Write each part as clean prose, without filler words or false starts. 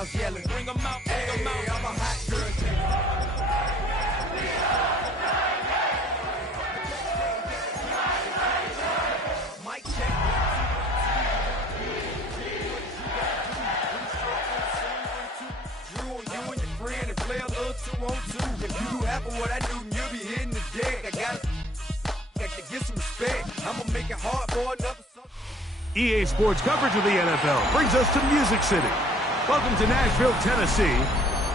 crowd's yelling. Bring them out, bring them out. I'm a hot girl. Mic check. You and your friend and play a little 2-on-2. If you do half of what I do, then you'll be hitting the deck. I gotta get some respect. I'm gonna make it hard for another song. EA Sports coverage of the NFL brings us to Music City. Welcome to Nashville, Tennessee,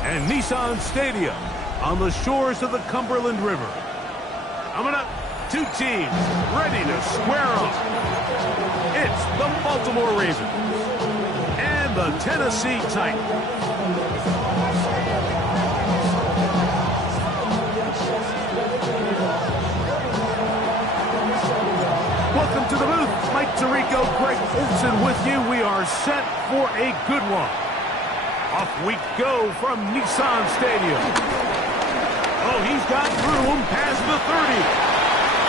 and Nissan Stadium on the shores of the Cumberland River. Coming up, two teams ready to square off. It's the Baltimore Ravens and the Tennessee Titans. Welcome to the booth. Mike Tirico, Greg Olson with you. We are set for a good one. Off we go from Nissan Stadium. Oh, he's got room past the 30.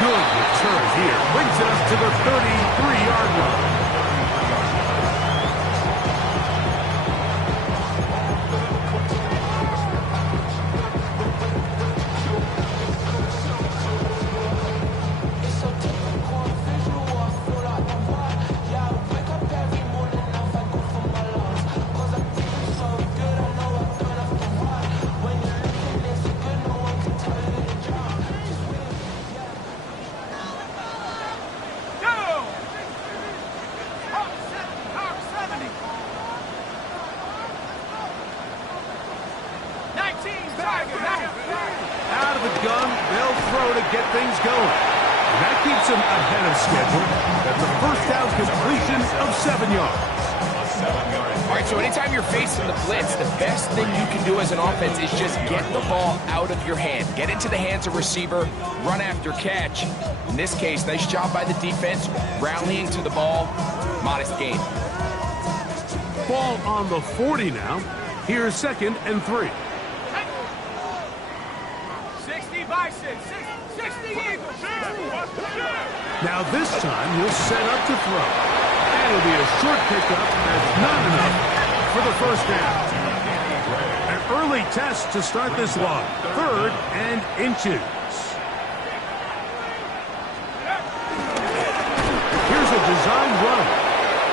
Good return here. Brings us to the 33-yard line. Out of the gun, they'll throw to get things going. And that keeps them ahead of schedule. That's a first down completion of 7 yards. All right, so anytime you're facing the blitz, the best thing you can do as an offense is just get the ball out of your hand. Get into the hands of receiver, run after catch. In this case, nice job by the defense, rallying to the ball, modest gain. Ball on the 40 now. Here's 2nd and 3. 60 Bison, 60 Eagles. Now this time he'll set up to throw. And it'll be a short pickup. That's not enough for the first down. An early test to start this one. 3rd and inches. Here's a design run.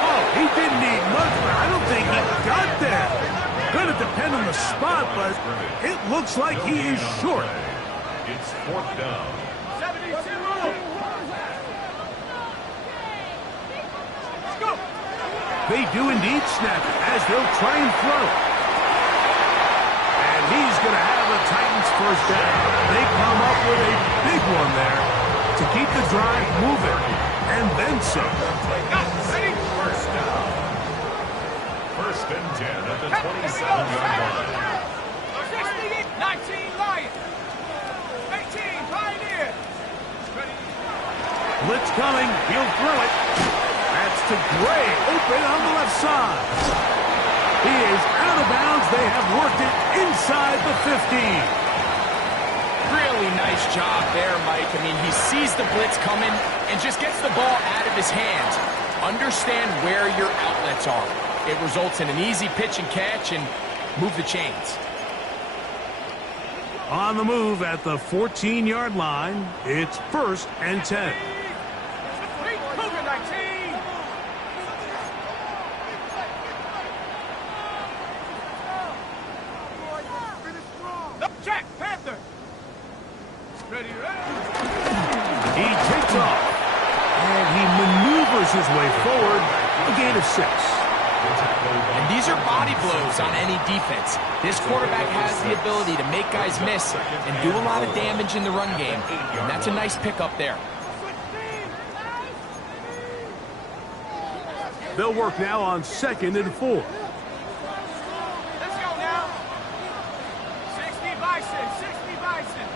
Oh, he didn't need much, but I don't think he got there. Going to depend on the spot, but it looks like he is short. It's 4th down. 72. Let's go. They do indeed snap it as they'll try and throw. And he's going to have a Titans first down. They come up with a big one there to keep the drive moving. And then some. Ready? First down. 1st and 10 at the 27-yard line. 60, 19 Lions. 18 Pioneer. Ready? Blitz coming. He'll throw it. That's to Gray. Open on the left side. He is out of bounds. They have worked it inside the 15. Really nice job there, Mike. I mean, he sees the blitz coming and just gets the ball out of his hands. Understand where your outlets are. It results in an easy pitch and catch and move the chains. On the move at the 14-yard line, it's 1st and 10. Cougar 19. Jack Panther. Ready, ready. He takes off, and he maneuvers his way forward, a gain of 6. And these are body blows on any defense. This quarterback has the ability to make guys miss and do a lot of damage in the run game. And that's a nice pickup there. They'll work now on 2nd and 4. Let's go now. 60 Bison, 60 Bison.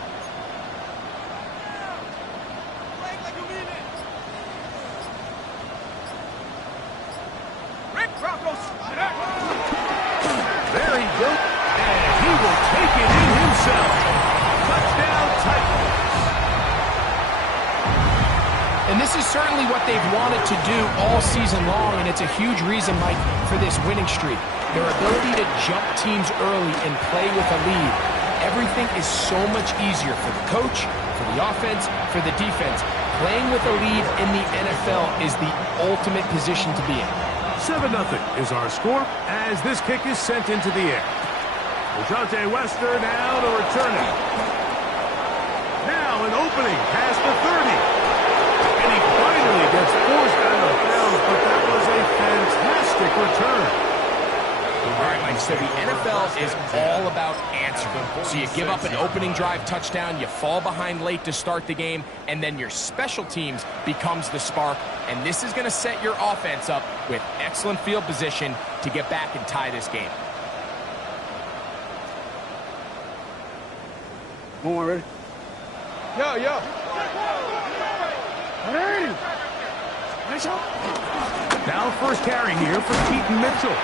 Play like you mean it. Rick Broncos. There he goes, and he will take it in himself. Touchdown, Titans. And this is certainly what they've wanted to do all season long, and it's a huge reason, Mike, for this winning streak. their ability to jump teams early and play with a lead. Everything is so much easier for the coach, for the offense, for the defense. Playing with a lead in the NFL is the ultimate position to be in. 7-0 is our score as this kick is sent into the air. Dejounte Wester now to return it. Now an opening past the 30. And he finally gets forced out of bounds, but that was a fantastic return. All right, Mike, so the NFL is all about answering. So you give up an opening drive touchdown, you fall behind late to start the game, and then your special teams becomes the spark. And this is going to set your offense up with excellent field position to get back and tie this game. Come on, ready? Yo. Now first carry here for Keaton Mitchell.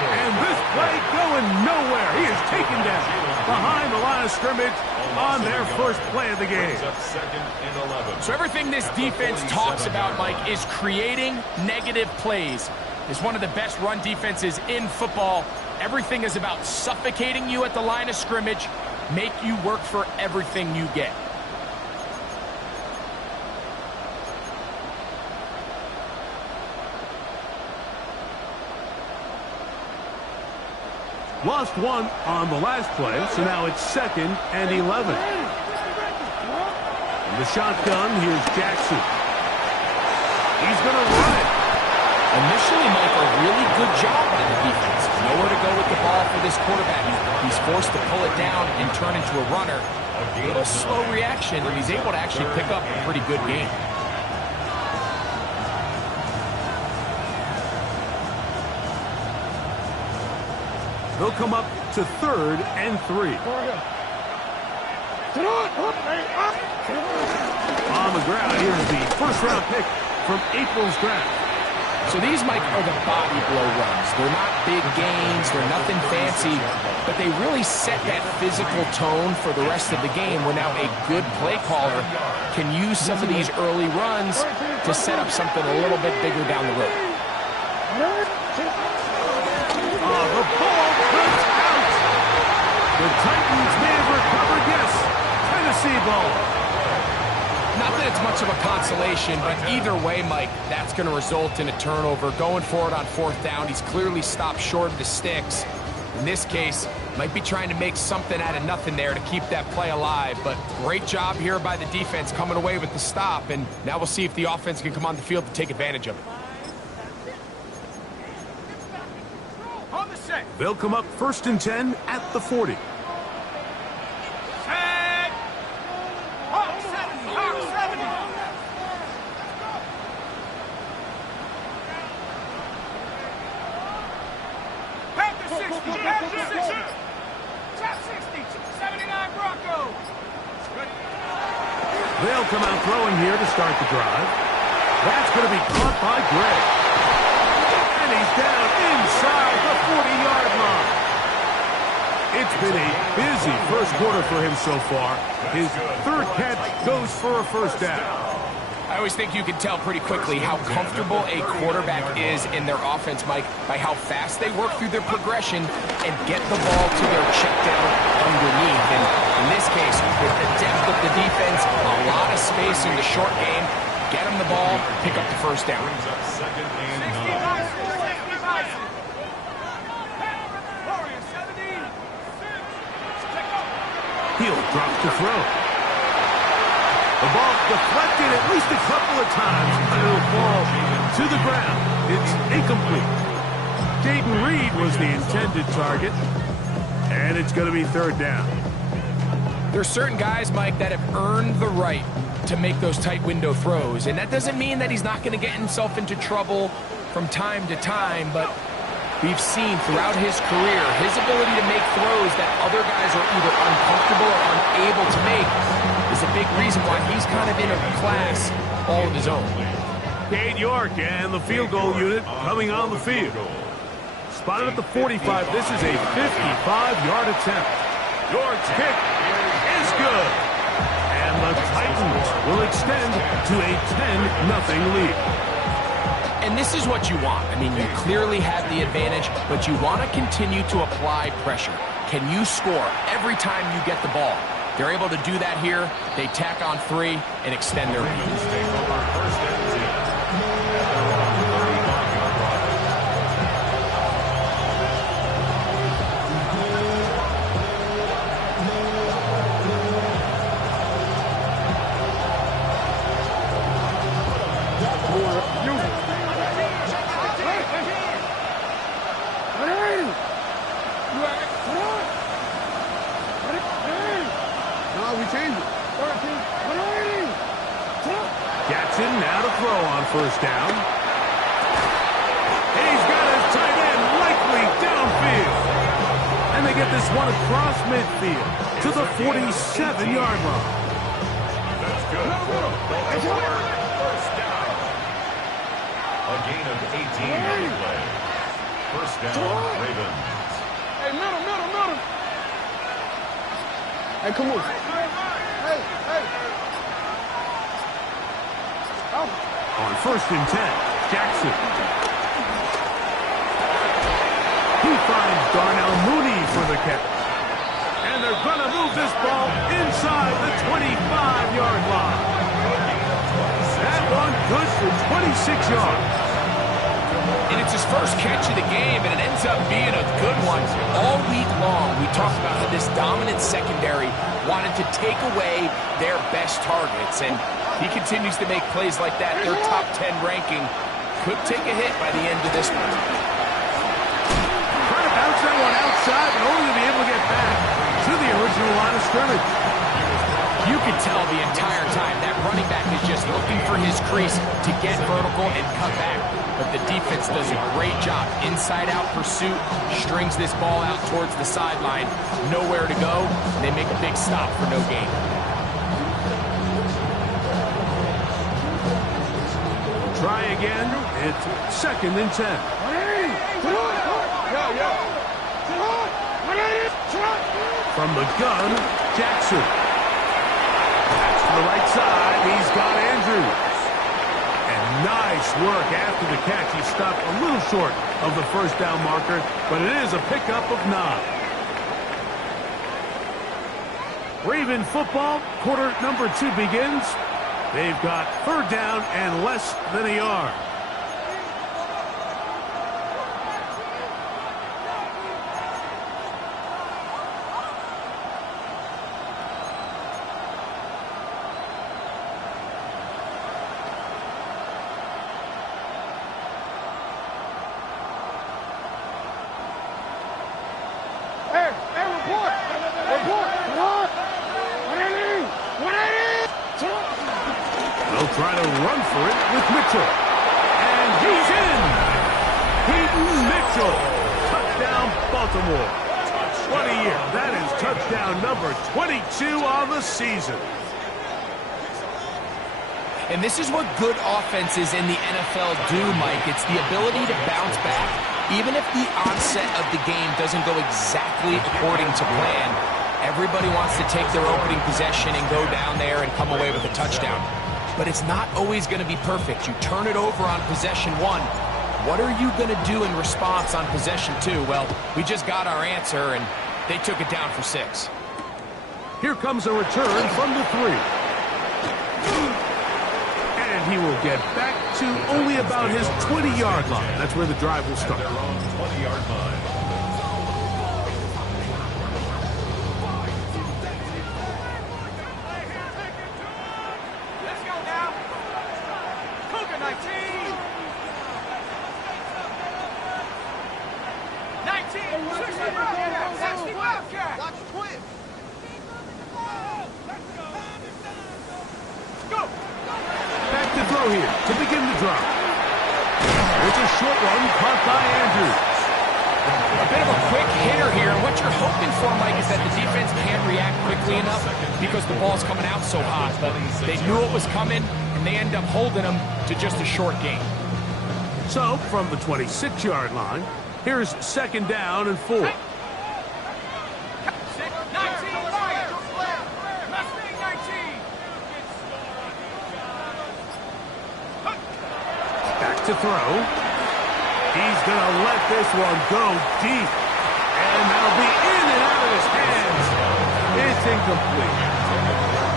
And this play going nowhere. He is taken down behind the line of scrimmage on their first play of the game. So everything this defense talks about, Mike, is creating negative plays. It's one of the best run defenses in football. Everything is about suffocating you at the line of scrimmage, make you work for everything you get. Lost one on the last play, so now it's 2nd and 11. In the shotgun, here's Jackson. He's going to run it. Initially, Mike, a really good job by the defense. Nowhere to go with the ball for this quarterback. He's forced to pull it down and turn into a runner. A little slow reaction, and he's able to actually pick up a pretty good game. They'll come up to 3rd and 3. On the ground, here's the first-round pick from April's draft. So these, Mike, are the body blow runs. They're not big gains, they're nothing fancy, but they really set that physical tone for the rest of the game where now a good play caller can use some of these early runs to set up something a little bit bigger down the road. The ball comes out. The Titans may have recovered, yes. Tennessee ball. Not that it's much of a consolation, but either way, Mike, that's going to result in a turnover. Going forward on 4th down, he's clearly stopped short of the sticks. In this case, might be trying to make something out of nothing there to keep that play alive, but great job here by the defense coming away with the stop, and now we'll see if the offense can come on the field to take advantage of it. They'll come up 1st and 10 at the 40. They'll come out throwing here to start the drive. That's going to be caught by Gray. And he's down inside the 40-yard line. It's been a busy first quarter for him so far. His 3rd catch goes for a first down. I always think you can tell pretty quickly how comfortable a quarterback is in their offense, Mike, by how fast they work through their progression and get the ball to their check down underneath. And in this case, with the depth of the defense, a lot of space in the short game, get them the ball, pick up the first down. Hill drops to throw. The ball deflected at least a couple of times, and it'll fall to the ground. It's incomplete. Jaden Reed was the intended target, and it's going to be 3rd down. There's certain guys, Mike, that have earned the right to make those tight window throws, and that doesn't mean that he's not going to get himself into trouble from time to time, but we've seen throughout his career his ability to make throws that other guys are either uncomfortable or unable to make is a big reason why he's kind of in a class all of his own. Cade York and the field goal unit coming on the field. Spotted at the 45. This is a 55-yard attempt. York's kick is good. And the Titans will extend to a 10-0 lead. And And this is what you want. I mean, you clearly have the advantage, but you want to continue to apply pressure. Can you score every time you get the ball? They're able to do that here. They tack on 3 and extend their lead. Jackson now to throw on first down. And he's got his tight end likely downfield. And they get this one across midfield to the 47-yard line. That's good. First down. A gain of 18 on the play. First down, Ravens. Hey, middle. Hey, come on. Hey. On first and 10, Jackson. He finds Darnell Mooney for the catch. And they're going to move this ball inside the 25-yard line. That one good for 26 yards. And it's his first catch of the game, and it ends up being a good one. All week long, we talked about how this dominant secondary wanted to take away their best targets, and he continues to make plays like that. Their top 10 ranking could take a hit by the end of this one. Trying to bounce that one outside, but only to be able to get back to the original line of scrimmage. You can tell the entire time that running back is just looking for his crease to get vertical and cut back. But the defense does a great job. Inside-out pursuit, strings this ball out towards the sideline. Nowhere to go, and they make a big stop for no gain. Try again. It's second and 10. From the gun, Jackson. That's to the right side. He's got Andrews. And nice work after the catch. He stopped a little short of the first down marker, but it is a pickup of 9. Raven football, quarter number 2 begins. They've got third down and less than a yard. They'll try to run for it with Mitchell. And he's in! Peyton Mitchell. Touchdown, Baltimore. What a year. That is touchdown number 22 on the season. And this is what good offenses in the NFL do, Mike. It's the ability to bounce back. Even if the onset of the game doesn't go exactly according to plan, everybody wants to take their opening possession and go down there and come away with a touchdown. But it's not always going to be perfect. You turn it over on possession 1. What are you going to do in response on possession 2? Well, we just got our answer, and they took it down for 6. Here comes a return from the 3. And he will get back to only about his 20-yard line. That's where the drive will start. 20-yard line. Back to throw here to begin the drive. It's a short one caught by Andrews. A bit of a quick hitter here. What you're hoping for, Mike, is that the defense can't react quickly enough because the ball's coming out so hot. But they knew it was coming, and they end up holding them to just a short gain. So, from the 26-yard line, here's second down and 4. To to throw. He's going to let this one go deep. And that'll be in and out of his hands. It's incomplete.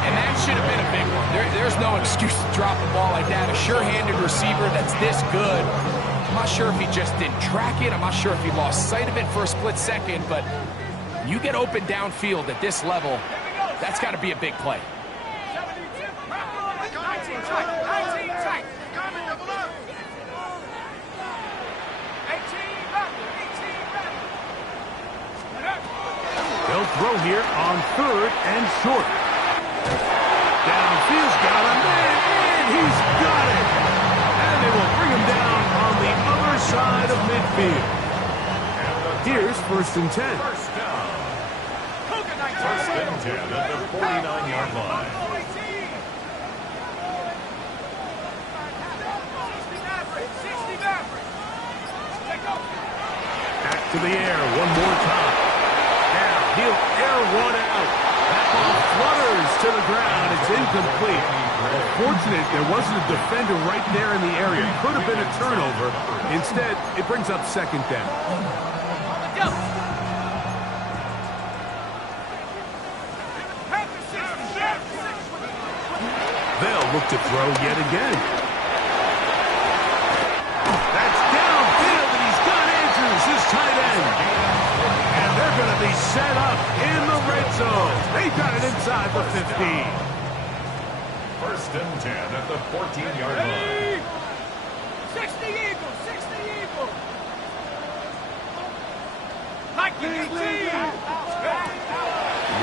And that should have been a big one. There's no excuse to drop a ball like that. A sure-handed receiver that's this good. I'm not sure if he just didn't track it. I'm not sure if he lost sight of it for a split second. But you get open downfield at this level, that's got to be a big play. They'll throw here on 3rd and short. Downfield's got him, and he's got it. And they will bring him down on the other side of midfield. Here's 1st and 10. First down. First and 10 at the 49-yard line. Back to the air one more time. Now he'll air one out. That ball flutters to the ground. It's incomplete. Fortunate there wasn't a defender right there in the area. Could have been a turnover. Instead, it brings up 2nd down. They'll look to throw yet again. That's downfield, and he's got Andrews, his tight end. And they're going to be set up in the red zone. They've got it inside the 15. First and 10 at the 14-yard line. 60 Eagles, 60 Eagles. Like the 18.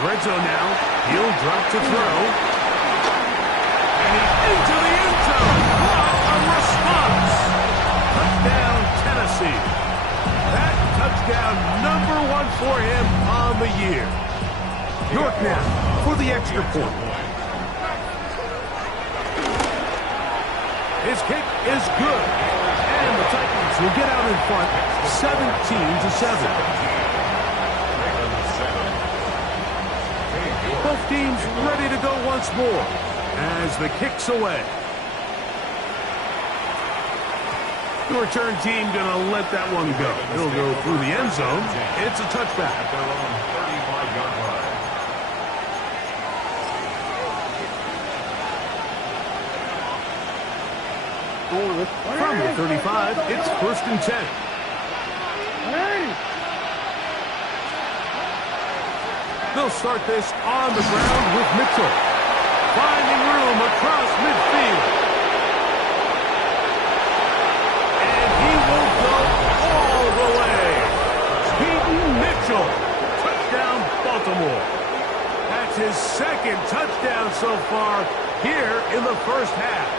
Red zone now. He'll drop to throw. And he's into the end zone. What a response. Touchdown, Tennessee. That touchdown #1 for him on the year. York now for the extra point. His kick is good. And the Titans will get out in front 17-7. Both teams ready to go once more as the kick's away. The return team going to let that one go. It'll go through the end zone. It's a touchback. At their own 35-yard line. From the 35, it's 1st and 10. They'll start this on the ground with Mitchell. Finding room across midfield. And he will go all the way. Peyton Mitchell. Touchdown, Baltimore. That's his 2nd touchdown so far here in the first half.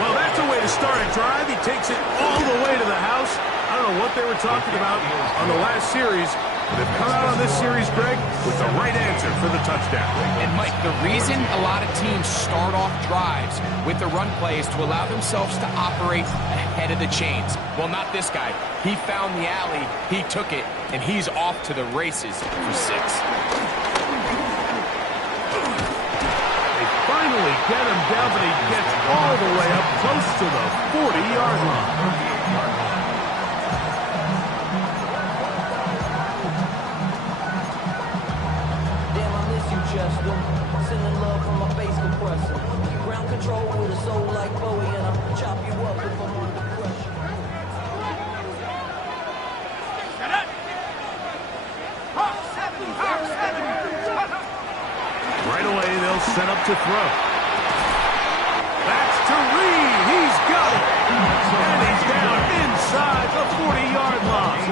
Well, that's a way to start a drive. He takes it all the way to the house. I don't know what they were talking about on the last series. They've come out on this series, Greg, with the right answer for the touchdown. And, Mike, the reason a lot of teams start off drives with the run play is to allow themselves to operate ahead of the chains. Well, not this guy. He found the alley, he took it, and he's off to the races for 6. They finally get him down, but he gets all the way up close to the 40-yard line. Sending love from my face compressor. Ground control with a soul like Bowie, and I'll chop you up if I'm under pressure. Right away, they'll set up to throw. That's to Reed. He's got it. And he's down inside the 40-yard line.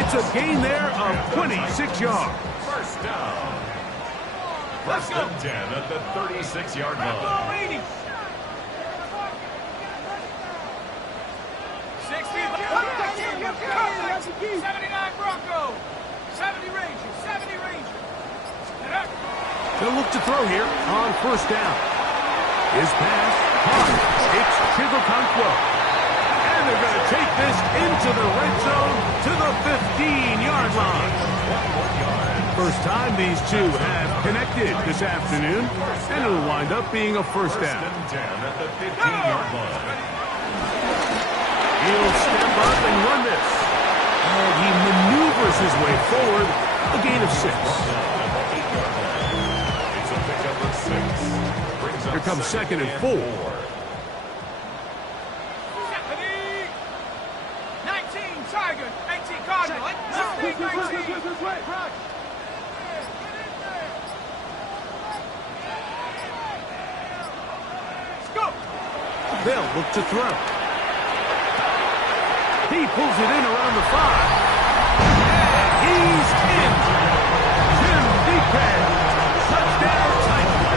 It's a gain there of 26 yards. First down. First and 10 at the 36-yard line. 79 Bronco. 70 Rangers. 70 Rangers. They'll look to throw here on 1st down. His pass, caught. It's Chigokonkwo. And they're going to take this into the red zone to the 15-yard line. first time these two have connected this afternoon, and it'll wind up being a first down. First and 10 at the 15-yard line. He'll step up and run this. And he maneuvers his way forward, a gain of 6. It's a pickup of 6. Here comes 2nd and 4. 19 Tiger, 18 Cardinal, 16, 19. Let's go. They'll look to throw. He pulls it in around the 5. And he's in. Tim Deephead. Touchdown Titans.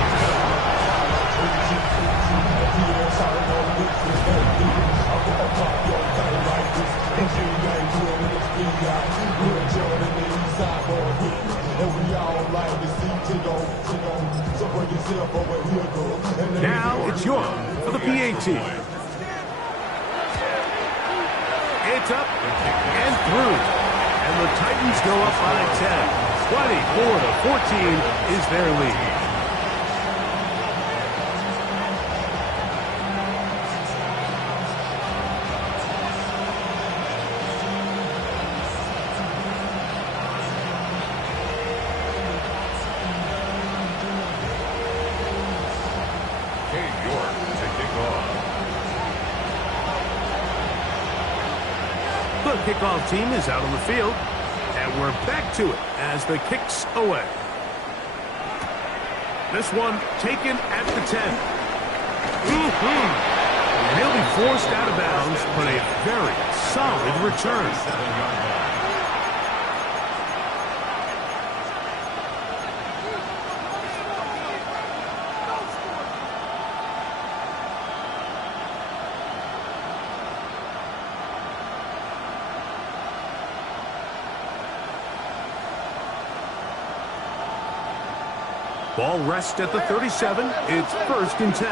Now it's York for the PAT. It's up and through. And the Titans go up by 10. 24-14 is their lead. York to kick off. The kickoff team is out on the field, and we're back to it as the kick's away. This one taken at the 10. And he'll be forced out of bounds, but a very solid return. 7-yard line. Ball rests at the 37. It's 1st and 10.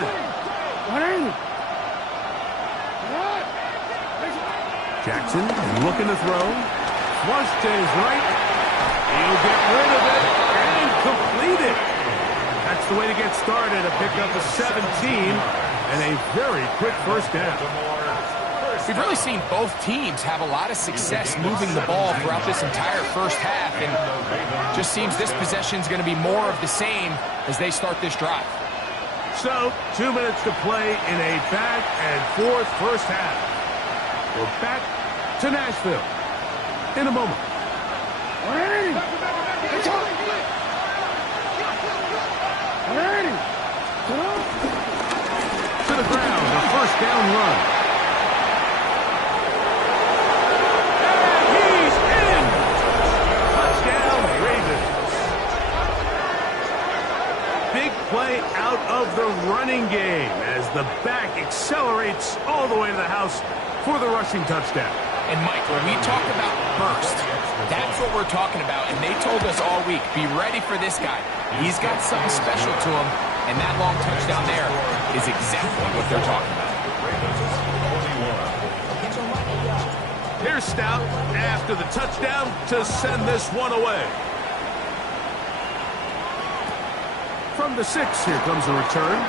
Jackson looking to throw. Flush to his right. He'll get rid of it and complete it. That's the way to get started. A pickup of 17 and a very quick first down. We've really seen both teams have a lot of success moving the ball throughout this entire first half, and just seems this possession is going to be more of the same as they start this drive. So, 2 minutes to play in a back-and-forth first half. We're back to Nashville in a moment. To the ground, a first down run. Play out of the running game as the back accelerates all the way to the house for the rushing touchdown. And Mike, when we talk about burst, that's what we're talking about. And they told us all week, be ready for this guy. He's got something special to him, and that long touchdown there is exactly what they're talking about. Here's Stout after the touchdown to send this one away. From the 6, here comes a return.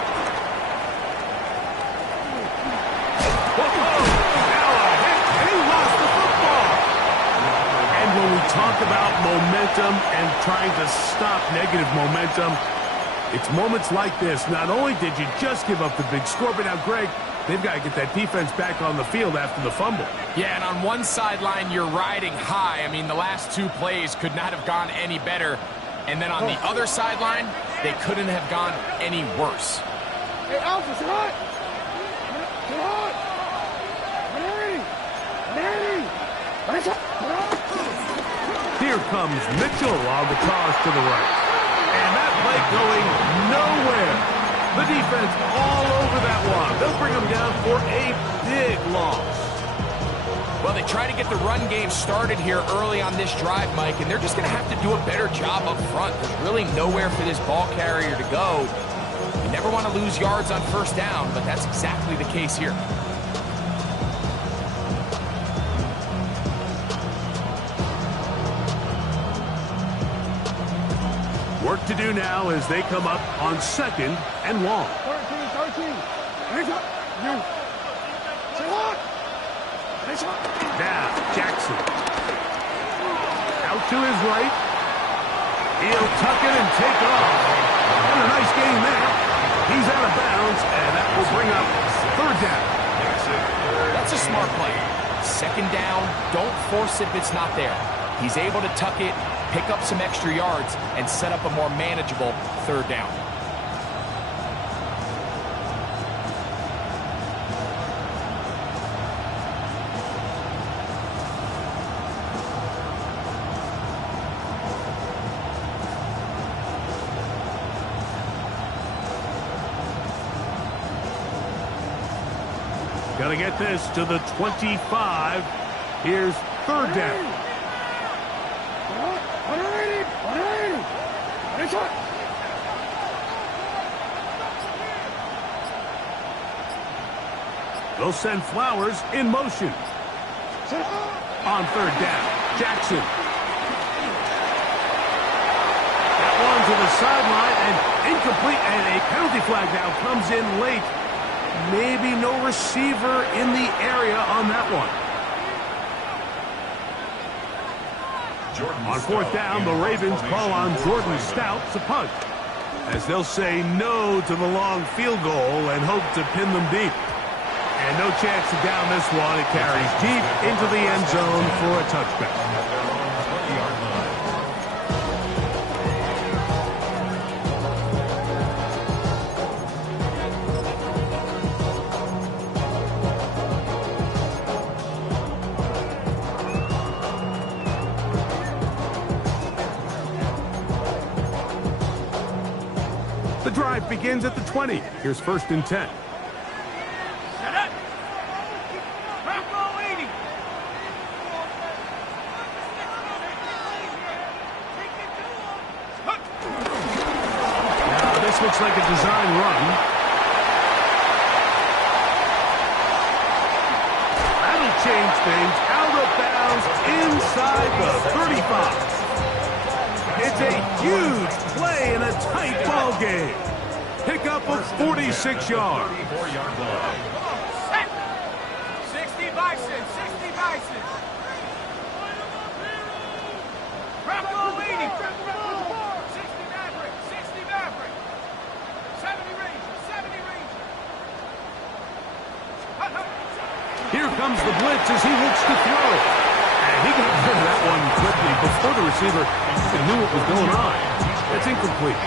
Whoa, now a hit, and he lost the football. And when we talk about momentum and trying to stop negative momentum, it's moments like this. Not only did you just give up the big score, but now, Greg, they've got to get that defense back on the field after the fumble. Yeah, and on one sideline, you're riding high. I mean, the last 2 plays could not have gone any better. And then on the other sideline, they couldn't have gone any worse. Hey, Alpha, it's hot. It's hot. Here comes Mitchell on the toss to the right. And that play going nowhere. The defense all over that one. They'll bring them down for a big loss. Well, they try to get the run game started here early on this drive, Mike, and they're just going to have to do a better job up front. There's really nowhere for this ball carrier to go. You never want to lose yards on first down, but that's exactly the case here. Work to do now as they come up on 2nd and long. 13. Hands up. Say what? Now, Jackson. Out to his right. He'll tuck it and take off. And a nice game there. He's out of bounds, and that will bring up 3rd down. That's a smart play. 2nd down, don't force it if it's not there. He's able to tuck it, pick up some extra yards, and set up a more manageable 3rd down. Got to get this to the 25. Here's 3rd down. 180. Hands up. They'll send Flowers in motion. On 3rd down, Jackson. That one to the sideline and incomplete, and a penalty flag now comes in late. Maybe no receiver in the area on that one. On 4th down, the Ravens call on Jordan Stout to punt, as they'll say no to the long field goal and hope to pin them deep. And no chance to down this one. It carries deep into the end zone for a touchback. The drive begins at the 20. Here's 1st and 10. Looks like a design run. That'll change things. Out of bounds inside the 35. It's a huge play in a tight ball game. Pickup of 46 yards. 60 Bison, 60 Bison. Bronco leading. 60 Maverick, 60 Maverick. 70 Ranger, 70 Ranger. Here comes the blitz as he looks to throw. And he got rid of that one quickly before the receiver knew what was going on. It's incomplete.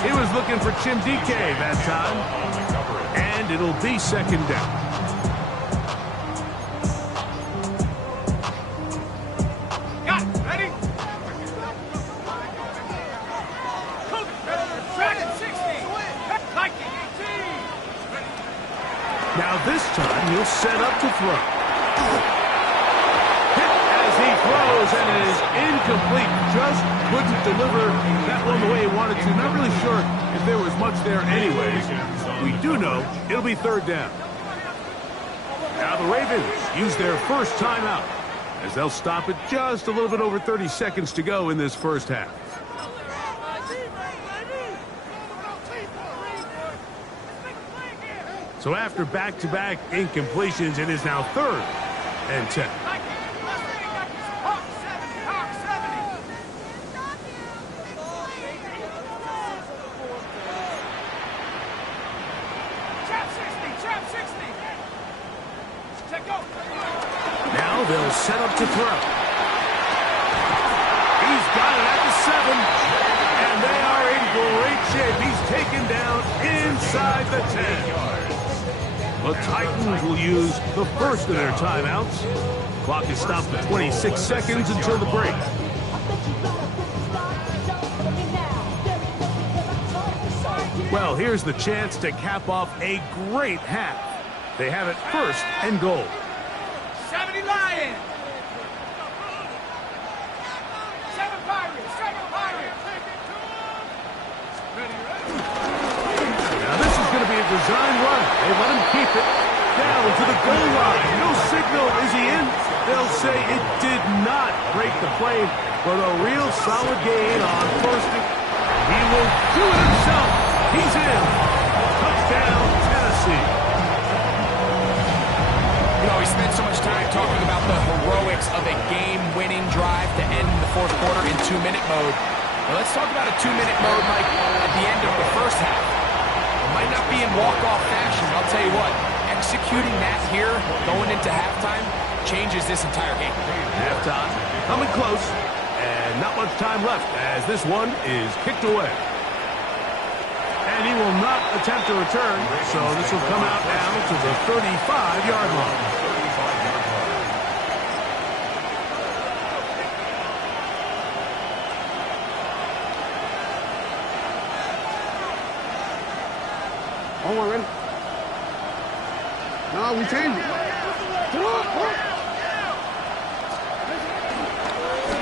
He was looking for Chimdike that time. And it'll be 2nd down. Got it. Ready? Dragon 60. Viking 18. Now this time he'll set up to throw. Hit as he throws, and it is incomplete. Just couldn't deliver that one the way he wanted to. Not really sure if there was much there anyways. We do know it'll be 3rd down. Now the Ravens use their first timeout as they'll stop it just a little bit over 30 seconds to go in this first half. So after back-to-back incompletions, it is now 3rd and 10. Now they'll set up to throw. He's got it at the 7, and they are in great shape. He's taken down inside the 10. The Titans will use the first of their timeouts. Clock is stopped at 26 seconds until the break. Well, here's the chance to cap off a great half. They have it 1st and goal. 70 Lions. 7 Pirates. 7 Pirates. Now this is going to be a design run. They let him keep it down to the goal line. No signal. Is he in? They'll say it did not break the play, but a real solid gain on 1st. He will do it himself. He's in. Touchdown, Tennessee. You know, we spent so much time talking about the heroics of a game-winning drive to end the fourth quarter in 2-minute mode. Now let's talk about a 2-minute mode, Mike, at the end of the first half. It might not be in walk-off fashion, but I'll tell you what, executing that here, going into halftime, changes this entire game. Halftime, coming close, and not much time left as this one is kicked away. And he will not attempt to return, so this will come out now to the 35-yard line. Oh, we're ready. No, we changed it.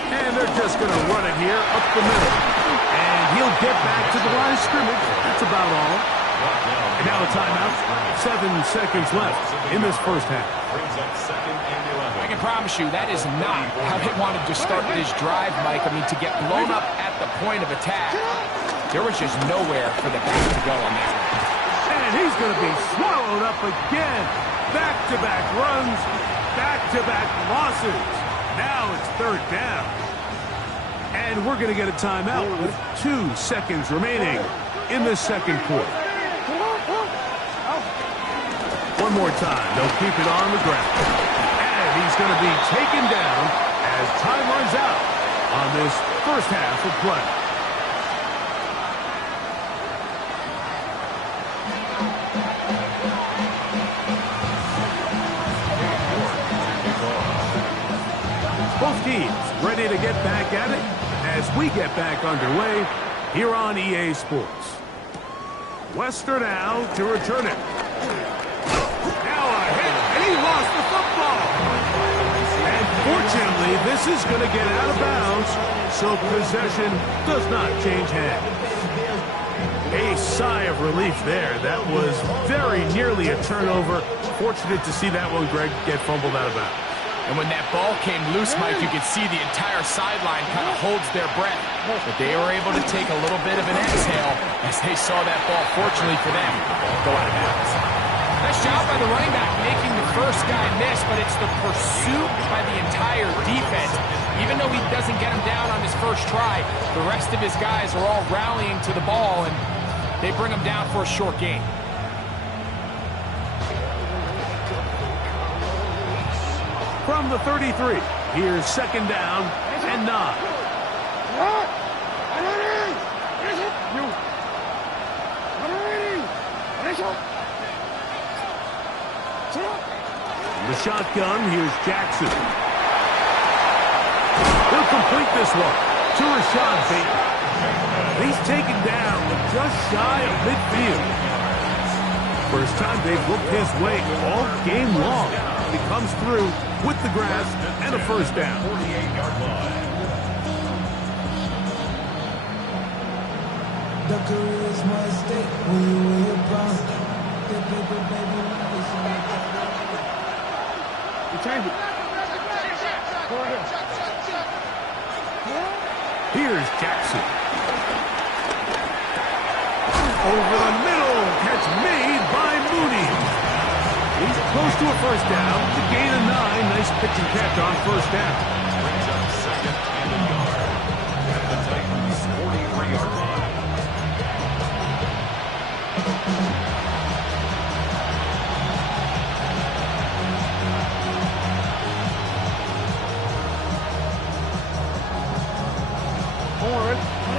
And they're just going to run it here up the middle. And he'll get back to the line of scrimmage. That's about all. And now a timeout. 7 seconds left in this first half. I can promise you that is not how they wanted to start this drive, Mike. I mean, to get blown up at the point of attack, there was just nowhere for the back to go on that one. And he's going to be swallowed up again. Back-to-back runs, back-to-back losses. Now it's third down. And we're going to get a timeout with 2 seconds remaining in the second quarter. One more time. They'll keep it on the ground. And he's going to be taken down as time runs out on this first half of play. Both teams ready to get back at it as we get back underway here on EA Sports. Wester now to return it. Now a hit, and he lost the football. And fortunately, this is going to get out of bounds, so possession does not change hands. A sigh of relief there. That was very nearly a turnover. Fortunate to see that one, Greg, get fumbled out of bounds. And when that ball came loose, Mike, you could see the entire sideline kind of holds their breath. But they were able to take a little bit of an exhale as they saw that ball, fortunately for them, go out of bounds. Nice job by the running back making the first guy miss, but it's the pursuit by the entire defense. Even though he doesn't get him down on his first try, the rest of his guys are all rallying to the ball, and they bring him down for a short gain. From the 33, here's second down and 9. The shotgun, here's Jackson. He'll complete this one to Rashad Bateman. He's taken down just shy of midfield. First time they've looked his way all game long. He comes through with the grasp and a first down. 48-yard line. The career is my stake when you were your boss. The paper, baby, We changed it. Go ahead. Here's Jackson. Over the middle. Catch made by Mooney. He's close to a first down. The gain of 9. Nice pitch and catch on first down. Brings up second and a yard. At the Titans' 43-yard line.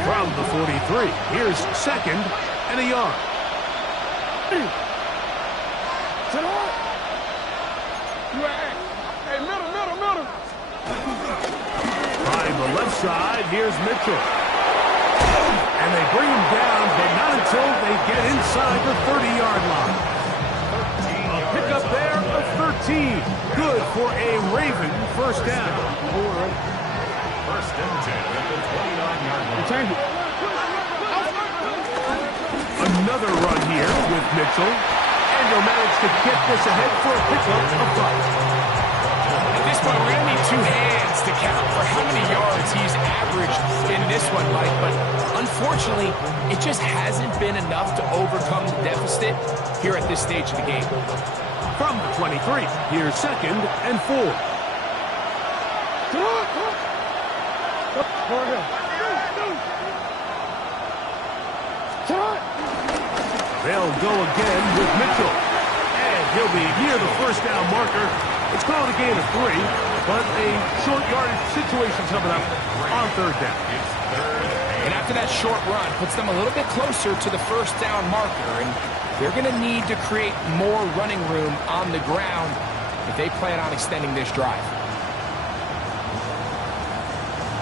From the 43, here's second and a yard. Hey, middle. By the left side, here's Mitchell. And they bring him down, but not until they get inside the 30-yard line. A pickup there of 13. Good for a Raven first down. First and 10 at the 29-yard line. Change it. Another run here with Mitchell. And they'll manage to get this ahead for a pickup of 5. At this point, we're going to need 2 hands to count for how many yards he's averaged in this one, Mike. But unfortunately, it just hasn't been enough to overcome the deficit here at this stage of the game. From the 23, here's 2nd and 4. They'll go again with Mitchell. And he'll be near the first down marker. It's called a gain of 3, but a short yardage situation coming up on 3rd down. And after that short run, puts them a little bit closer to the first down marker. And they're going to need to create more running room on the ground if they plan on extending this drive.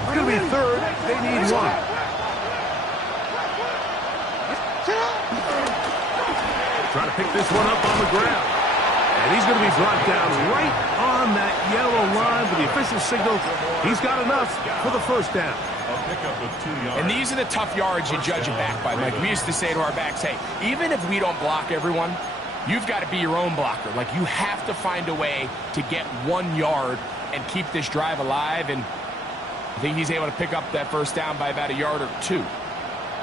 It's going to be 3rd. They need 1. Trying to pick this one up on the ground. And he's going to be brought down right on that yellow line for the official signal. He's got enough for the first down. And these are the tough yards you judge it back by, Mike. We used to say to our backs, hey, even if we don't block everyone, you've got to be your own blocker. Like, you have to find a way to get 1 yard and keep this drive alive. And I think he's able to pick up that first down by about 1 or 2 yards.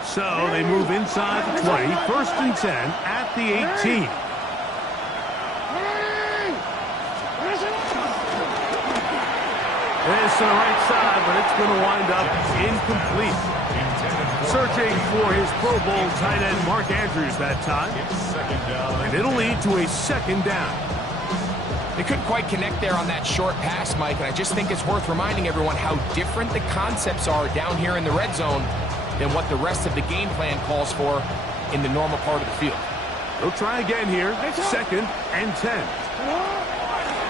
So they move inside the 20, 1st and 10 at the 18. It's to the right side, but it's going to wind up incomplete. Searching for his Pro Bowl tight end Mark Andrews that time. And it'll lead to a 2nd down. They couldn't quite connect there on that short pass, Mike, and I just think it's worth reminding everyone how different the concepts are down here in the red zone than what the rest of the game plan calls for in the normal part of the field. They'll try again here, 2nd and 10.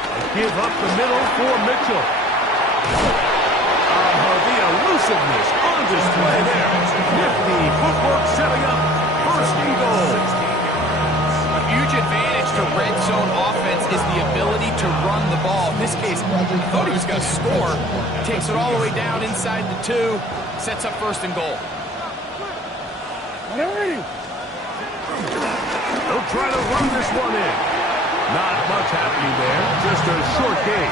They give up the middle for Mitchell. The elusiveness on display there. Nifty footwork setting up 1st and goal. A huge advantage to red zone offense is the ability to run the ball. In this case, I thought he was going to score. Takes it all the way down inside the 2. Sets up 1st and goal. They'll try to run this one in. Not much happening there. Just a short gain.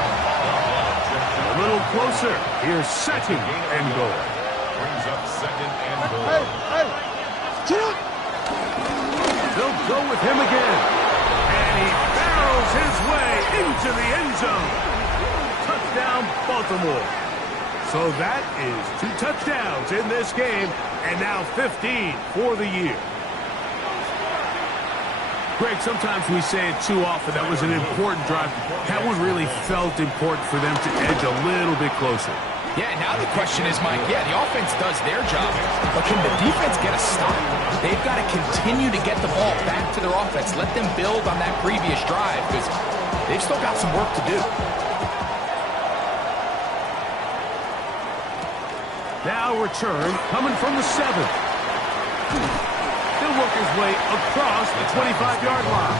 A little closer. Here's 2nd and goal. Brings up 2nd and goal. They'll go with him again. And he barrels his way into the end zone. Touchdown, Baltimore. So that is 2 touchdowns in this game, and now 15 for the year. Greg, sometimes we say it too often. That was an important drive. That one really felt important for them to edge a little bit closer. Yeah, now the question is, Mike, the offense does their job, but can the defense get a stop? They've got to continue to get the ball back to their offense. Let them build on that previous drive, because they've still got some work to do. Now return coming from the 7. He'll work his way across the 25-yard line.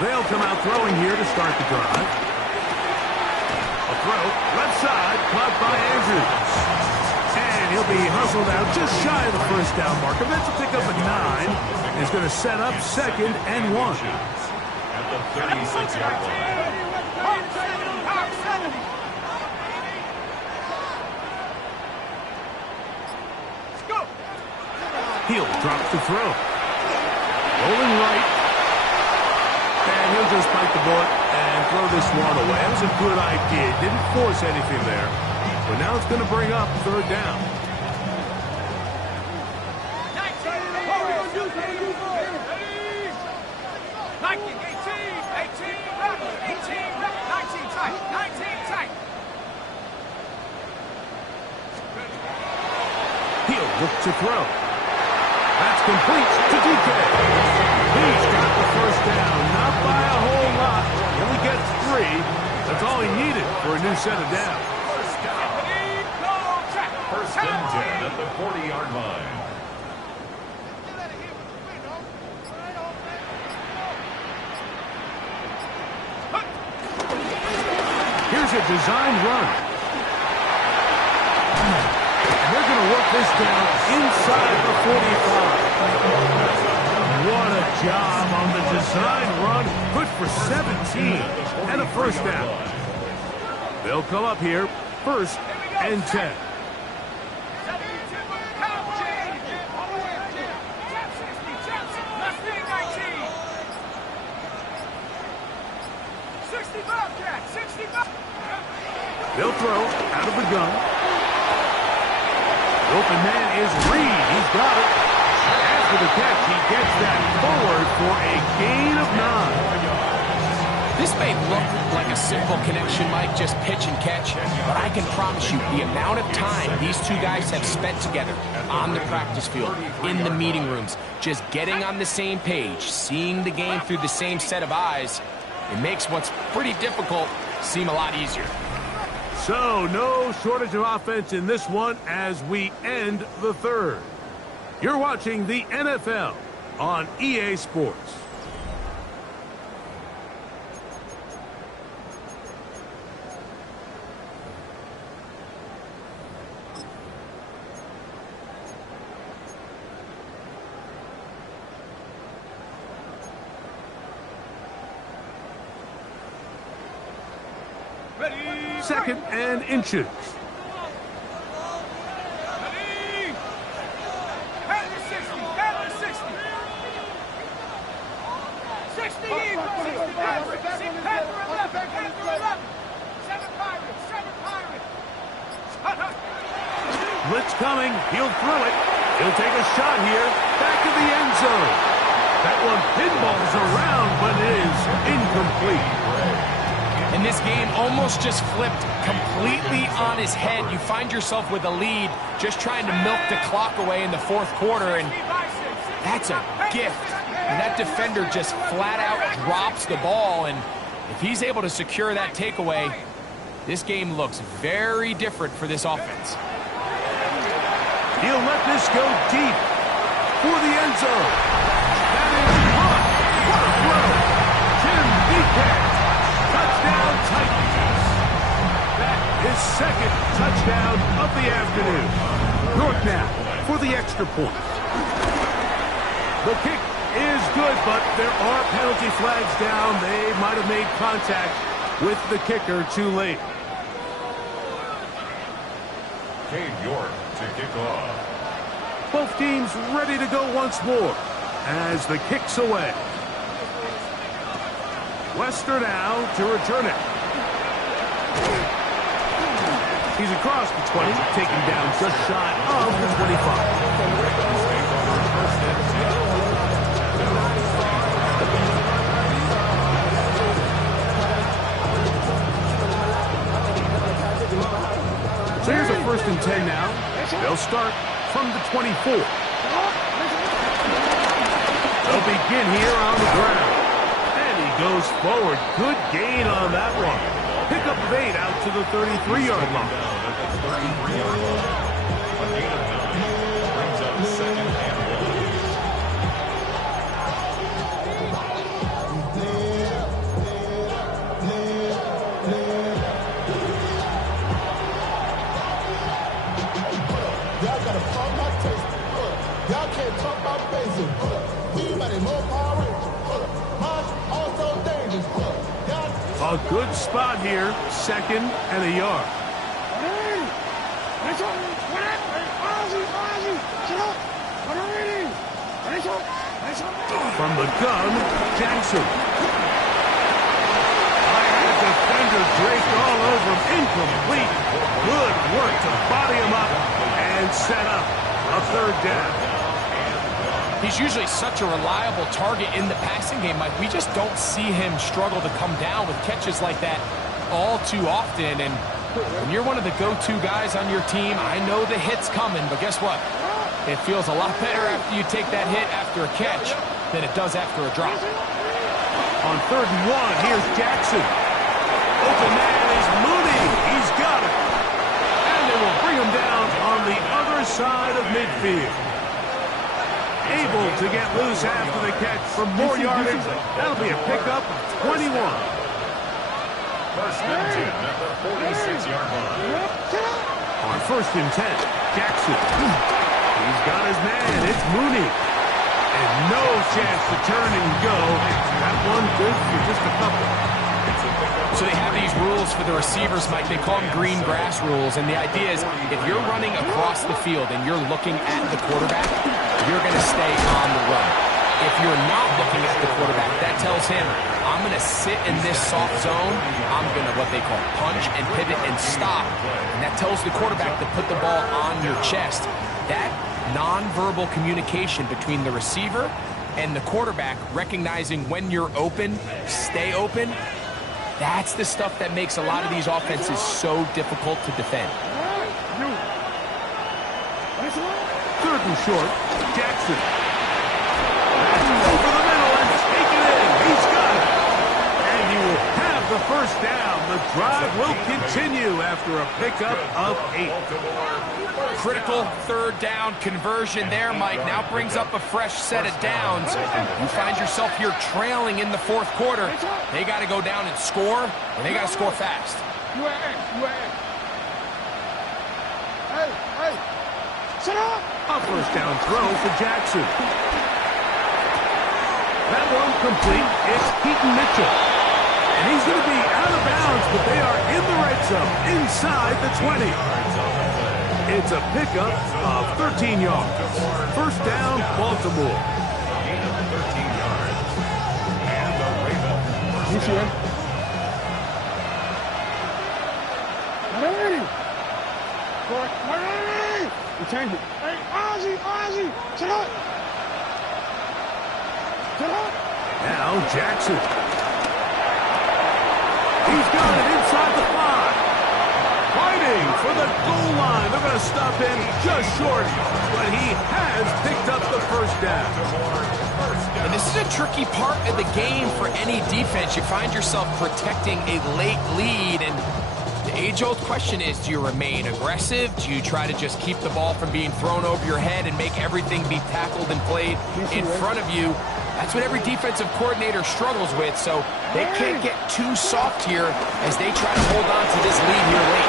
They'll come out throwing here to start the drive. A throw, left side, caught by Andrews. And he'll be hustled out just shy of the first down marker. That's a pick up at 9. He's going to set up 2nd and 1. At the 36-yard line. Heel drops to throw. Rolling right. And he'll just bite the bullet and throw this one away. That was a good idea. Didn't force anything there. But now it's going to bring up 3rd down. He'll look to throw. That's complete to DK. He's got the first down, not by a whole lot. He only gets 3. That's all he needed for a new set of downs. First and 10 at the 40-yard line. Here's a design run. They're going to work this down inside the 45. What a job on the design run. Good for 17 and a first down. They'll come up here, 1st and 10. They'll throw out of the gun. The open man is Reed. He's got it. After the catch, he gets that forward for a gain of 9. This may look like a simple connection, Mike, just pitch and catch, but I can promise you the amount of time these two guys have spent together on the practice field, in the meeting rooms, just getting on the same page, seeing the game through the same set of eyes, it makes what's pretty difficult seem a lot easier. So, no shortage of offense in this one as we end the 3rd. You're watching the NFL on EA Sports. Second and inches. Blitz coming. He'll throw it. He'll take a shot here. Back to the end zone. That one pinballs around, but is incomplete. And this game almost just flipped completely on his head. You find yourself with a lead, just trying to milk the clock away in the 4th quarter, and that's a gift. And that defender just flat out drops the ball, and if he's able to secure that takeaway, this game looks very different for this offense. He'll let this go deep for the end zone. That is caught. What a throw. Jim Beekett. Touchdown Titans. That is 2nd touchdown of the afternoon. York now for the extra point. The kick is good, but there are penalty flags down. They might have made contact with the kicker too late. Cade York to kick off. Both teams ready to go once more as the kick's away. Wester now to return it. He's across the 20, taken down just shy of the 25. So here's a 1st and 10 now. They'll start from the 24. They'll begin here on the ground. Goes forward. Good gain on that one. Pick up of 8 out to the 33-yard line. A gain of 9 brings up 2nd and 1. Y'all gotta talk about taste. Y'all can't talk about basic. We might have more power. A good spot here, 2nd and a yard. From the gun, Jackson. High defender draped all over him, incomplete. Good work to body him up and set up a 3rd down. He's usually such a reliable target in the passing game, Mike. We just don't see him struggle to come down with catches like that all too often. And when you're one of the go-to guys on your team, I know the hit's coming, but guess what? It feels a lot better after you take that hit after a catch than it does after a drop. On 3rd and 1, here's Jackson. Open man is Mooney. He's got it. And they will bring him down on the other side of midfield. Able to get loose after the catch for more yardage. That'll be a pickup of 21. First and 10 at the 46-yard line. On 1st and 10, Jackson. He's got his man. It's Mooney. And no chance to turn and go. That one good for just a couple. So they have these rules for the receivers, Mike. They call them green grass rules. And the idea is if you're running across the field and you're looking at the quarterback, you're going to stay on the run. If you're not looking at the quarterback, that tells him, I'm going to sit in this soft zone. I'm going to what they call punch and pivot and stop. And that tells the quarterback to put the ball on your chest. That nonverbal communication between the receiver and the quarterback, recognizing when you're open, stay open, that's the stuff that makes a lot of these offenses so difficult to defend. 3rd and short, Jackson. Over the middle and take it in. He's got it. And he will have the 1st down. The drive will continue after a pickup of 8. Critical 3rd down conversion there, Mike. Now brings up a fresh set of downs. You find yourself here trailing in the 4th quarter. They got to go down and score, and they got to score fast. Hey, sit up. A 1st down throw for Jackson. That one complete. It's Keaton Mitchell. And he's going to be out of bounds, but they are in the red zone, inside the 20. It's a pickup of 13 yards. 1st down, Baltimore. Gain of 13 yards. And the Ravens. You see him? Ready. You change it. Hey, Ozzy, sit up. Now Jackson. He's got it inside the 5. Fighting for the goal line. They're going to stop him just short, but he has picked up the 1st down. And this is a tricky part of the game for any defense. You find yourself protecting a late lead, and the age-old question is, do you remain aggressive? Do you try to just keep the ball from being thrown over your head and make everything be tackled and played in front of you? That's what every defensive coordinator struggles with, so they can't get too soft here as they try to hold on to this lead here late.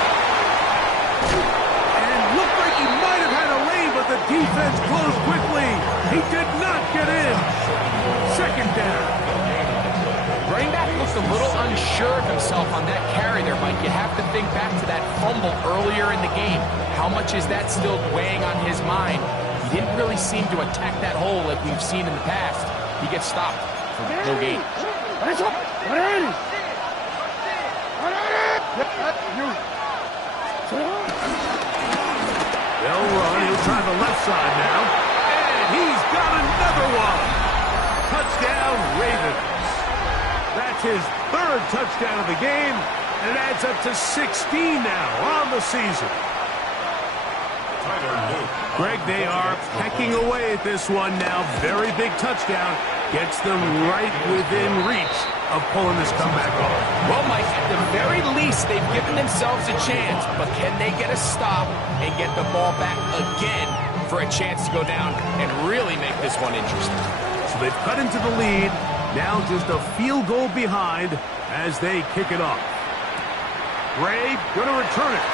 And looked like he might have had a lane, but the defense closed quickly. He did not get in. 2nd down. Running back looked a little unsure of himself on that carry there, Mike. You have to think back to that fumble earlier in the game. How much is that still weighing on his mind? He didn't really seem to attack that hole like we've seen in the past. He gets stopped for no gain. They'll run. He'll try the left side now. And he's got another one. Touchdown, Ravens. That's his 3rd touchdown of the game, and it adds up to 16 now on the season. Greg, they are pecking away at this one now. Very big touchdown. Gets them right within reach of pulling this comeback off. Well, Mike, at the very least, they've given themselves a chance, but can they get a stop and get the ball back again for a chance to go down and really make this one interesting? So they've cut into the lead. Now just a field goal behind as they kick it off. Gray going to return it.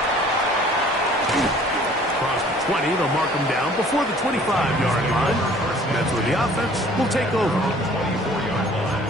Across the 20, they'll mark him down before the 25-yard line. That's where the offense will take over. 24-yard line.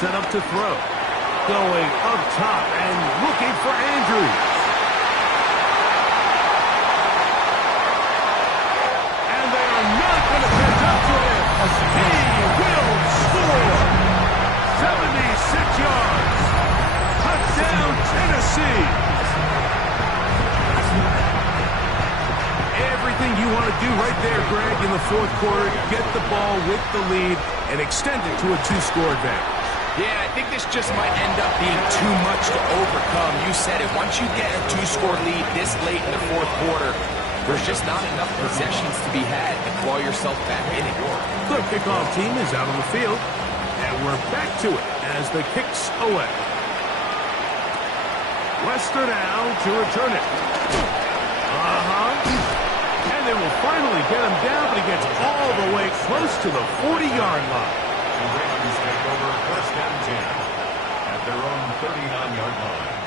Set up to throw. Going up top and looking for Andrews. And they are not going to catch up to him. He will score. 76 yards. Touchdown, Tennessee. Everything the lead and extend it to a 2-score advantage. Yeah, I think this just might end up being too much to overcome. You said it. Once you get a 2-score lead this late in the fourth quarter, there's just not enough possessions to be had to claw yourself back in it. The kickoff team is out on the field, and we're back to it as the kick's away. Wester now to return it. And they will finally get him down, but he gets all the way close to the 40-yard line. The Ravens take over 1st and 10 at their own 39-yard line.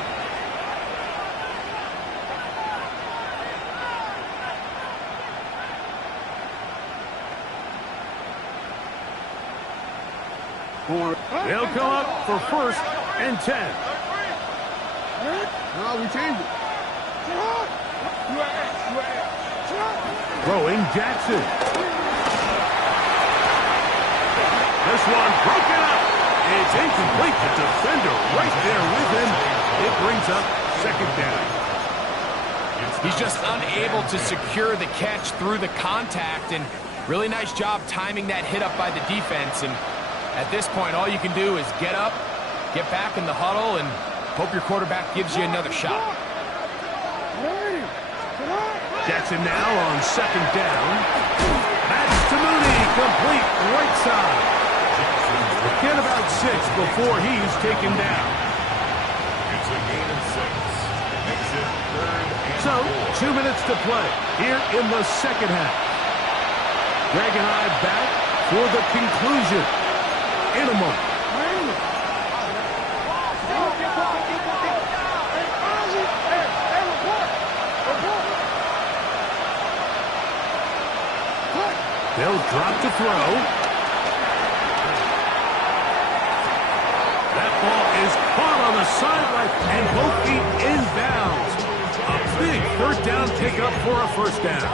They'll come up for 1st and 10. No, we changed it. Throwing Jackson. This one broken up. It's incomplete. The defender right there with him. It brings up 2nd down. He's just unable to secure the catch through the contact, and really nice job timing that hit up by the defense. And at this point, all you can do is get up, get back in the huddle, and hope your quarterback gives you another shot. Jackson now on 2nd down. That's to Mooney, complete right side. Get about 6 before he's taken down. It's a gain of 6. Makes it 3rd and 4. So, 2 minutes to play here in the 2nd half. Greg and I back for the conclusion in a moment. They'll drop to throw. That ball is caught on the sideline, and both feet inbounds. A big 3rd down pickup for a 1st down.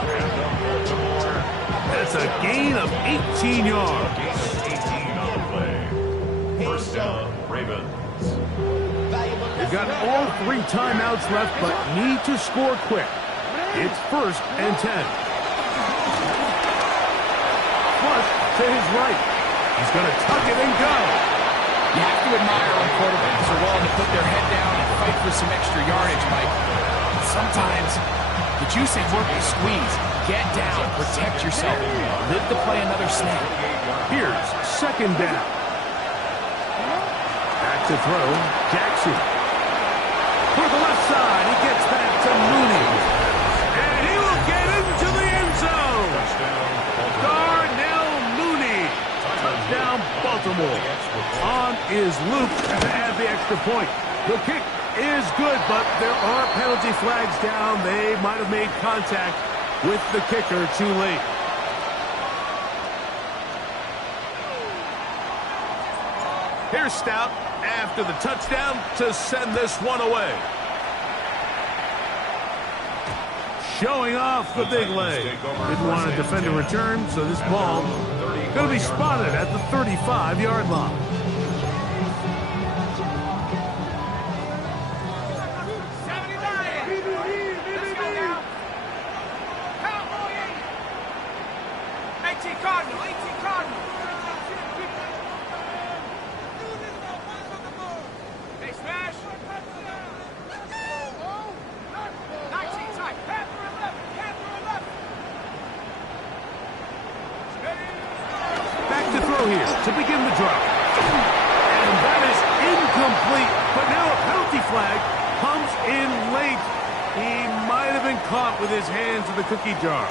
That's a gain of 18 yards. 18 on the play. 1st down, Ravens. They've got all 3 timeouts left, but need to score quick. It's 1st and 10. To his right. He's going to tuck it and go. You have to admire when quarterbacks are willing to put their head down and fight for some extra yardage, Mike. Sometimes the juice ain't worth the squeeze. Get down, protect yourself, live to play another snap. Here's 2nd down. Back to throw, Jackson. For the left side, he gets back to Mooney. And he will get into the end zone. Touchdown, Baltimore. On is Luke to add the extra point. The kick is good, but there are penalty flags down. They might have made contact with the kicker too late. Here's Stout after the touchdown to send this one away. Showing off the big leg. Didn't want to defend a return, so this ball going to be spotted at the 35-yard line. Here to begin the drive. And that is incomplete, but now a penalty flag comes in late. He might have been caught with his hands in the cookie jar.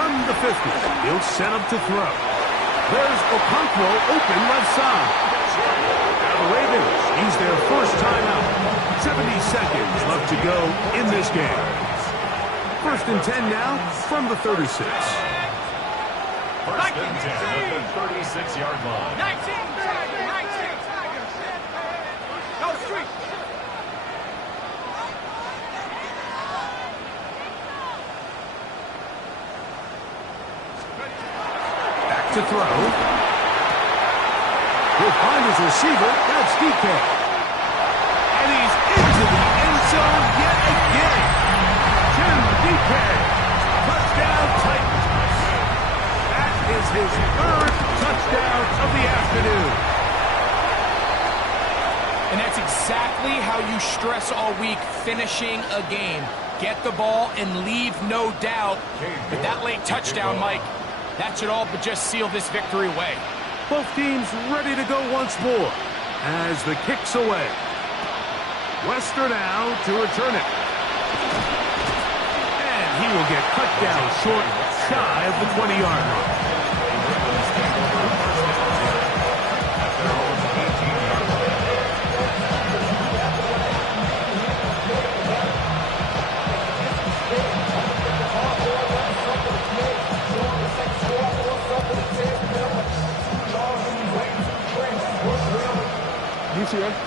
From the 50, he'll set up to throw. There's Okonkwo open left side. Now the Ravens use their first timeout. 70 seconds left to go in this game. 1st and 10 now from the 36. 1st and 10 at the 36-yard line. 19, To throw. He'll find his receiver. That's DK. And he's into the end zone yet again. Jim DK. Touchdown Titans. That is his third touchdown of the afternoon. And that's exactly how you stress all week, finishing a game. Get the ball and leave no doubt. But that late touchdown, Mike, that should all but just seal this victory away. Both teams ready to go once more as the kick's away. Wester now to return it. And he will get cut down short, shy of the 20-yard line.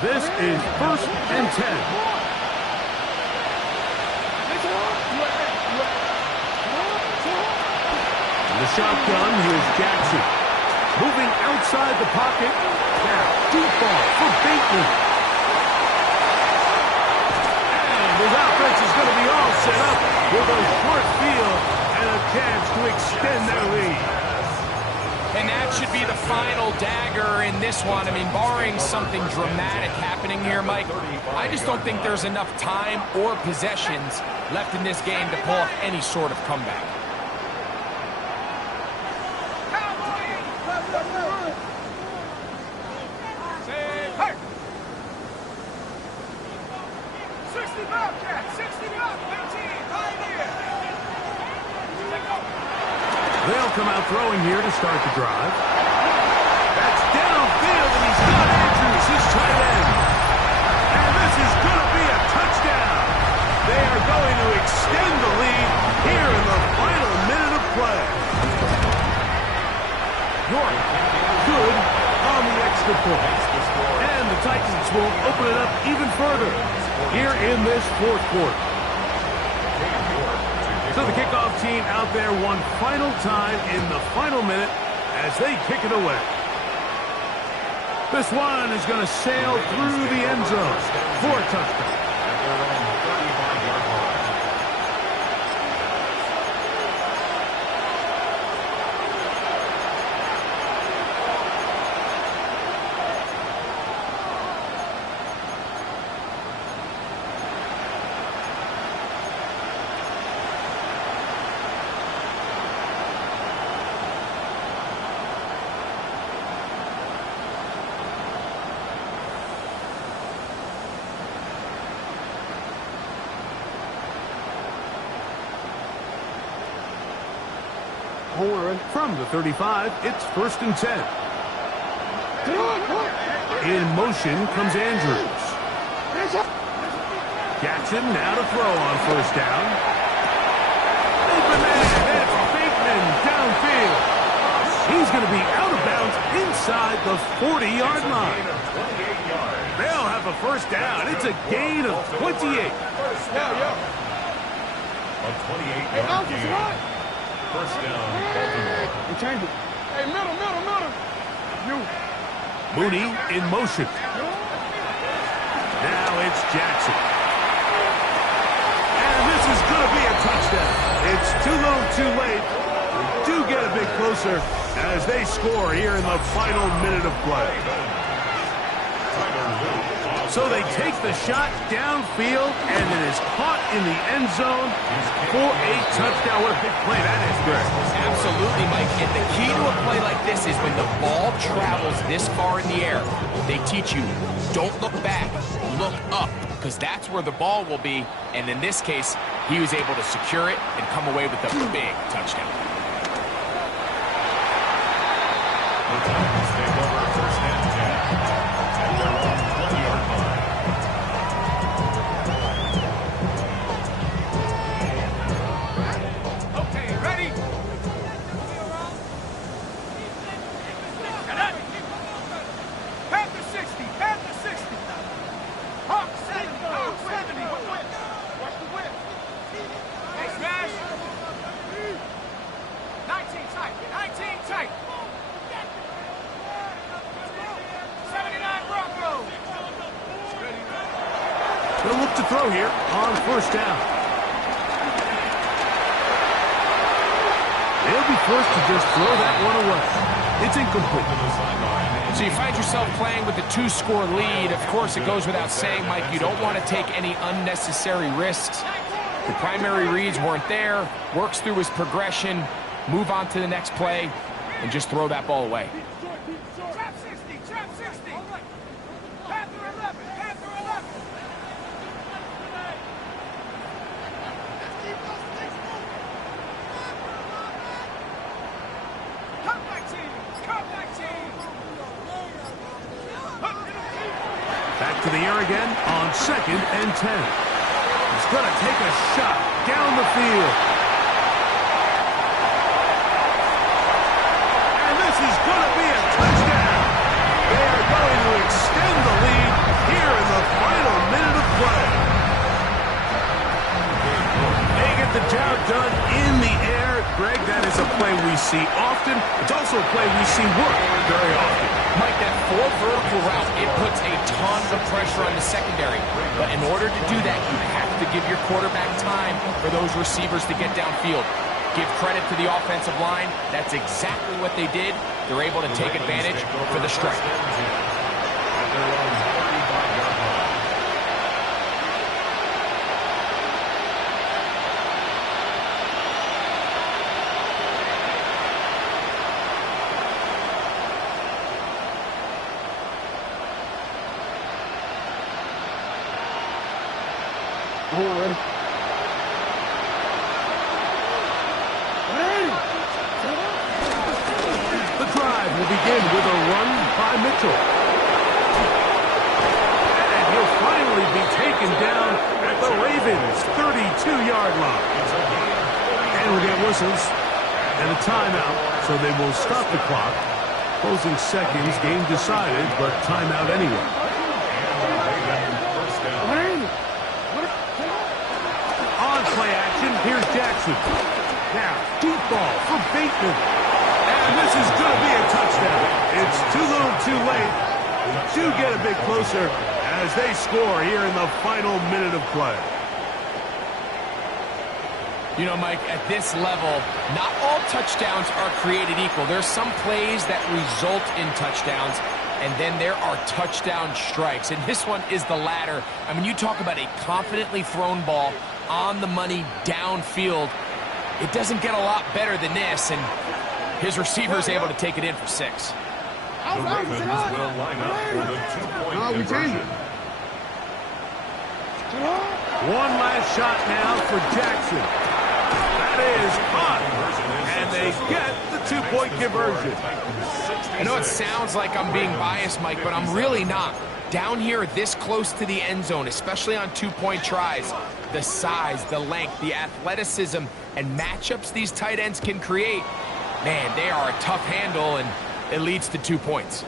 This is 1st and 10. The shotgun, here's Jackson. Moving outside the pocket. Now, deep ball for Bateman. And his offense is going to be all set up with a short field and a chance to extend their lead. And that should be the final dagger in this one. I mean, barring something dramatic happening here, Mike, I just don't think there's enough time or possessions left in this game to pull off any sort of comeback. Hey! 60 Bobcat, 60 Bob, 15, right here. They'll come out throwing here to start the drive. That's downfield, and he's got Andrews, his tight end. And this is going to be a touchdown. They are going to extend the lead here in the final minute of play. York, good on the extra point. And the Titans will open it up even further here in this fourth quarter. So the kickoff team out there one final time in the final minute as they kick it away. This one is going to sail through the end zone for a touchdown. From the 35, it's 1st and 10. In motion comes Andrews. Jackson now to throw on 1st down. Open man, it's Bateman downfield. He's going to be out of bounds inside the 40-yard line. They'll have a 1st down. It's a gain of 28. A 28-yard gain. 1st down, Baltimore. Change it. Hey, middle. You. Mooney in motion. Now it's Jackson. And this is going to be a touchdown. It's too little too late. We do get a bit closer as they score here in the final minute of play. So they take the shot downfield, and it is caught in the end zone for a touchdown. What a big play that is, Greg. Absolutely, Mike. And the key to a play like this is when the ball travels this far in the air, they teach you, don't look back, look up, because that's where the ball will be. And in this case, he was able to secure it and come away with a big touchdown. The Titans take over 1st and 10 at their own 20-yard line. Okay, ready? Panther 60, Panther 60. Hawk 70, Hawk 70. Watch the whip. Hey, smash. They'll look to throw here on first down. They'll be forced to just throw that one away. It's incomplete. So you find yourself playing with a 2-score lead. Of course, it goes without saying, Mike, you don't want to take any unnecessary risks. The primary reads weren't there. Works through his progression, move on to the next play, and just throw that ball away. Trap 60, trap 60. Panther 11, Panther 11. Come back team, come back team. Back to the air again on 2nd and 10. He's going to take a shot down the field. And this is going to be a touchdown. They are going to extend the lead here in the final minute of play. They get the job done in the air. Greg, that is a play we see often. It's also a play we see work very often. Mike, that 4 vertical route, it puts a ton of pressure on the secondary. But in order to do that, you have to give your quarterback time for those receivers to get downfield. Give credit to the offensive line. That's exactly what they did. They're able to take advantage for the strike. The drive will begin with a run by Mitchell. And he'll finally be taken down at the Ravens' 32-yard line. And we'll get whistles and a timeout, so they will stop the clock. Closing seconds, game decided, but timeout anyway. On play action, here's Jackson. Now, deep ball for Bateman. And this is going to be a touchdown. It's too little too late. We do get a bit closer as they score here in the final minute of play. You know, Mike, at this level, not all touchdowns are created equal. There's some plays that result in touchdowns, and then there are touchdown strikes. And this one is the latter. I mean, you talk about a confidently thrown ball on the money downfield. It doesn't get a lot better than this, and his receiver is able to take it in for 6. The Ravens will line up for the 2-point conversion. One last shot now for Jackson. That is hot. And they get the 2-point conversion. I know it sounds like I'm being biased, Mike, but I'm really not. Down here this close to the end zone, especially on 2-point tries, the size, the length, the athleticism, and matchups these tight ends can create, man, they are a tough handle, and it leads to 2 points.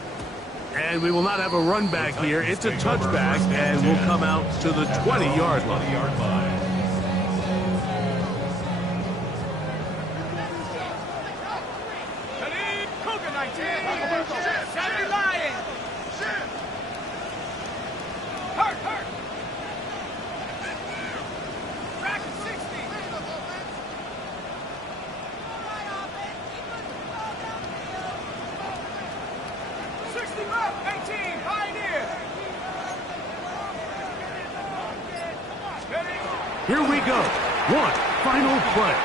And we will not have a run back here. It's a touchback, and we'll come out to the 20-yard line. Cougar 19. Sammy Lion. Hurt. Rack 60. Here we go. One final play.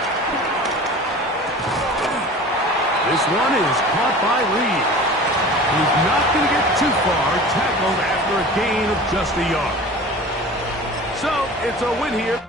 This one is caught by Reed. He's not going to get too far, tackled after a gain of just a yard. So it's a win here.